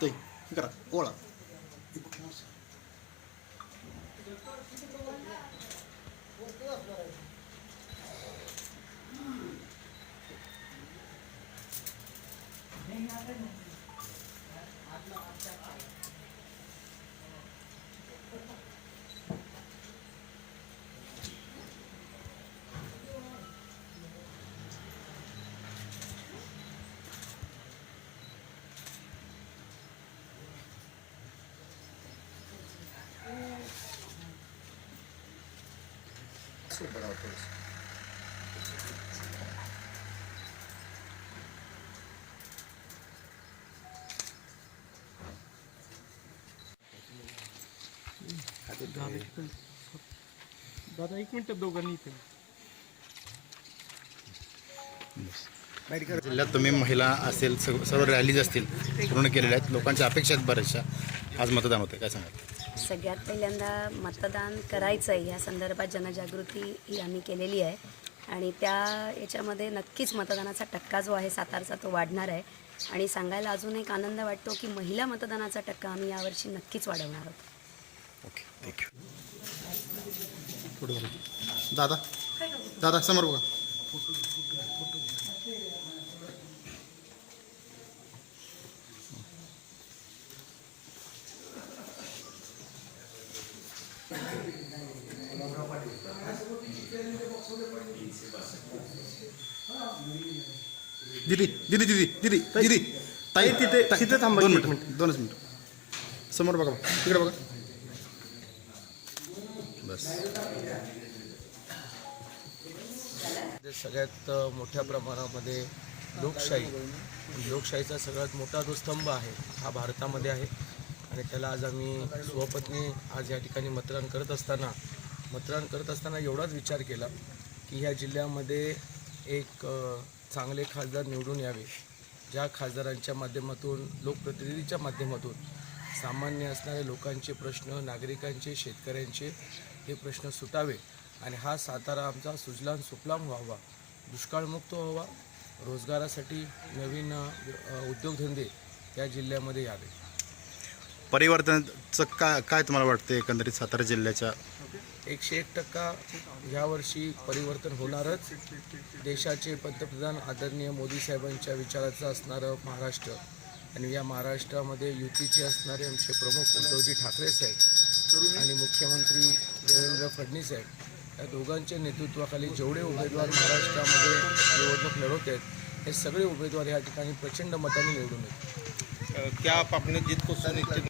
ते हे करा ओळा दादा एक मिनिट दोघांनी इथे जिल्ह्यात तुम्ही महिला असेल सर्व सर्व रॅलीज असतील पूर्ण केलेल्या आहेत. लोकांच्या अपेक्षा आहेत बऱ्याचशा. आज मतदान होतं काय सांगाल? सगळ्यात पहिल्यांदा मतदान करायचं आहे ह्या संदर्भात जनजागृती ही आम्ही केलेली आहे. आणि त्या याच्यामध्ये नक्कीच मतदानाचा टक्का जो आहे सातारचा तो वाढणार आहे. आणि सांगायला अजून एक आनंद वाटतो की महिला मतदानाचा टक्का आम्ही यावर्षी नक्कीच वाढवणार आहोत. ओके थँक्यू दादा दादा समोर बघा. दीदी दीदी दीदी दीदी दीदी. ताई तिथे- ताई, तिथे थांबा दोन मिनिट दोनच मिनिट. समोर बघा तिकडे बघा. बस. सगळ्यात मोठ्या प्रमाणामध्ये लोकशाही लोकशाहीचा सगळ्यात मोठा जो स्तंभ आहे हा भारतामध्ये आहे. आणि त्याला आज आम्ही स्वपत्नी आज या ठिकाणी मतदान करत असताना मतदान करत असताना एवढाच विचार केला. की ह्या जिल्ह्यामध्ये एक चांगले खासदार निवडून यावे ज्या खासदारांच्या माध्यमातून लोकप्रतिनिधीच्या माध्यमातून सामान्य असणाऱ्या लोकांचे प्रश्न नागरिकांचे शेतकऱ्यांचे हे प्रश्न सुटावे आणि हा सातारा आमचा सुजलाम सुफलाम व्हावा दुष्काळमुक्त व्हावा रोजगारासाठी नवीन उद्योगधंदे या जिल्ह्यामध्ये यावे. परिवर्तनाचं काय काय तुम्हाला वाटतं एकंदरीत सातारा जिल्ह्याच्या? एकशे एक टक्का यावर्षी परिवर्तन होणारच. देशाचे पंतप्रधान आदरणीय मोदी साहेबांच्या विचाराचं असणारं महाराष्ट्र. आणि या महाराष्ट्रामध्ये युतीचे असणारे आमचे प्रमुख उद्धवजी ठाकरे साहेब आणि मुख्यमंत्री देवेंद्र फडणवीस साहेब या दोघांच्या नेतृत्वाखाली जेवढे उमेदवार महाराष्ट्रामध्ये निवडणूक लढवत आहेत हे सगळे उमेदवार या ठिकाणी प्रचंड मताने निवडून येतात. त्या आपण अपने जीत